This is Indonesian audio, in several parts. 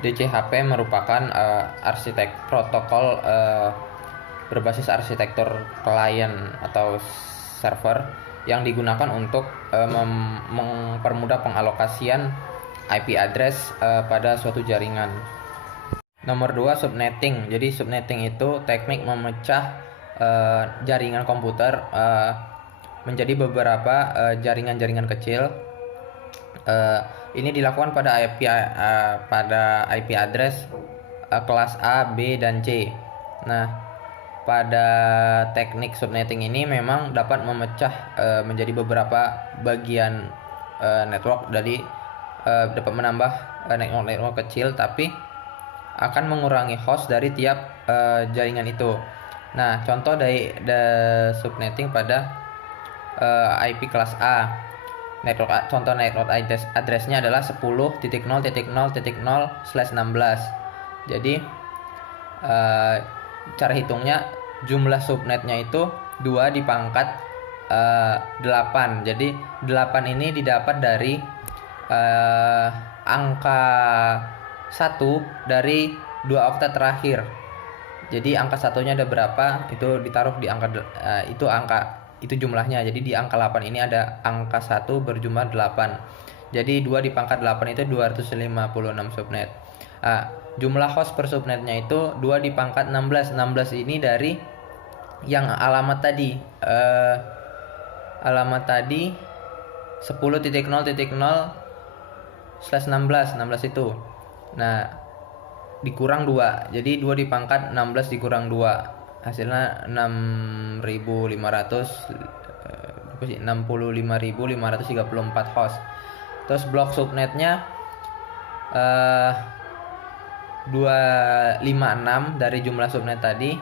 DCHP merupakan arsitek protokol berbasis arsitektur klien atau server yang digunakan untuk mempermudah pengalokasian IP address pada suatu jaringan. Nomor 2, subnetting. Jadi subnetting itu teknik memecah jaringan komputer menjadi beberapa jaringan-jaringan kecil. Ini dilakukan pada IP address kelas A, B, dan C. Nah, pada teknik subnetting ini memang dapat memecah menjadi beberapa bagian network, jadi dapat menambah network kecil tapi akan mengurangi host dari tiap jaringan itu. Nah, contoh dari subnetting pada IP kelas A. Contoh network address-nya adalah 10.0.0.0/16. Jadi cara hitungnya jumlah subnetnya itu 2 dipangkat 8. Jadi 8 ini didapat dari angka 1 dari 2 okta terakhir. Jadi angka satunya ada berapa, itu ditaruh di angka itu jumlahnya. Jadi di angka 8 ini ada angka 1 berjumlah 8. Jadi 2 dipangkat 8 itu 256 subnet. Jumlah host per subnetnya itu 2 dipangkat 16. 16 ini dari yang alamat tadi. Alamat tadi 10.0.0/16 itu. Nah, dikurang 2. Jadi 2 dipangkat 16 dikurang 2. Hasilnya 65.534 host. Terus blok subnetnya 256 dari jumlah subnet tadi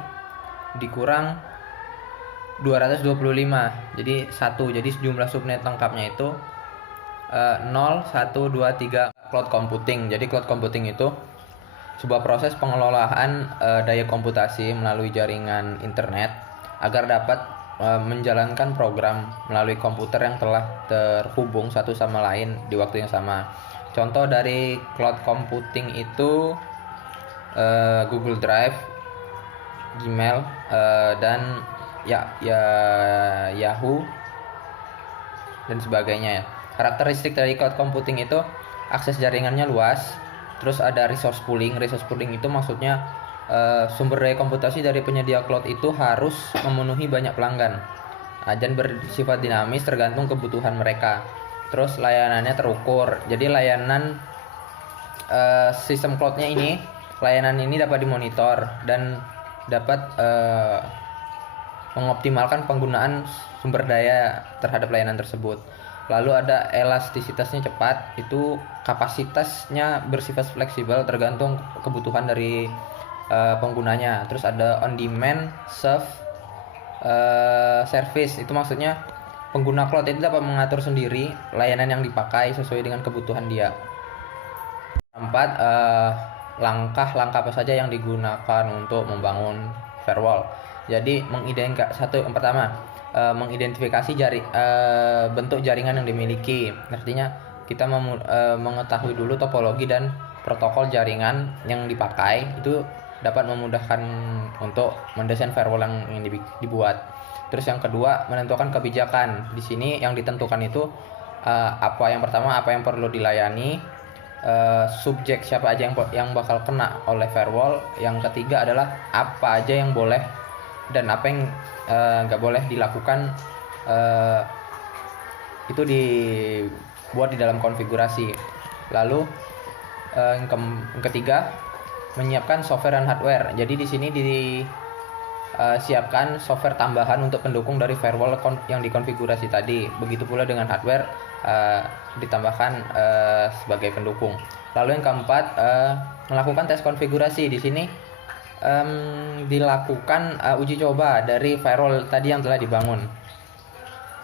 dikurang 225. Jadi 1. Jadi jumlah subnet lengkapnya itu 0, 1, 2, 3. Cloud computing. Jadi cloud computing itu sebuah proses pengelolaan daya komputasi melalui jaringan internet agar dapat menjalankan program melalui komputer yang telah terhubung satu sama lain di waktu yang sama. Contoh dari cloud computing itu Google Drive, Gmail, dan Yahoo dan sebagainya. Karakteristik dari cloud computing itu akses jaringannya luas. Terus ada resource pooling. Resource pooling itu maksudnya sumber daya komputasi dari penyedia cloud itu harus memenuhi banyak pelanggan dan bersifat dinamis tergantung kebutuhan mereka. Terus layanannya terukur. Jadi layanan sistem cloudnya ini, layanan ini dapat dimonitor dan dapat mengoptimalkan penggunaan sumber daya terhadap layanan tersebut. Lalu ada elastisitasnya cepat, itu kapasitasnya bersifat fleksibel tergantung kebutuhan dari penggunanya. Terus ada on demand service, itu maksudnya pengguna cloud itu dapat mengatur sendiri layanan yang dipakai sesuai dengan kebutuhan dia. 4. Langkah-langkah apa saja yang digunakan untuk membangun firewall. Jadi yang pertama, mengidentifikasi bentuk jaringan yang dimiliki. Artinya kita mengetahui dulu topologi dan protokol jaringan yang dipakai, itu dapat memudahkan untuk mendesain firewall yang dibuat. Terus yang kedua, menentukan kebijakan. Di sini yang ditentukan itu apa yang perlu dilayani, subjek siapa aja yang bakal kena oleh firewall. Yang ketiga adalah apa aja yang boleh dan apa yang nggak boleh dilakukan. Itu dibuat di dalam konfigurasi. Lalu yang ketiga, menyiapkan software dan hardware. Jadi di sini disiapkan software tambahan untuk pendukung dari firewall yang dikonfigurasi tadi. Begitu pula dengan hardware ditambahkan sebagai pendukung. Lalu yang keempat, melakukan tes konfigurasi. Di sini dilakukan uji coba dari firewall tadi yang telah dibangun.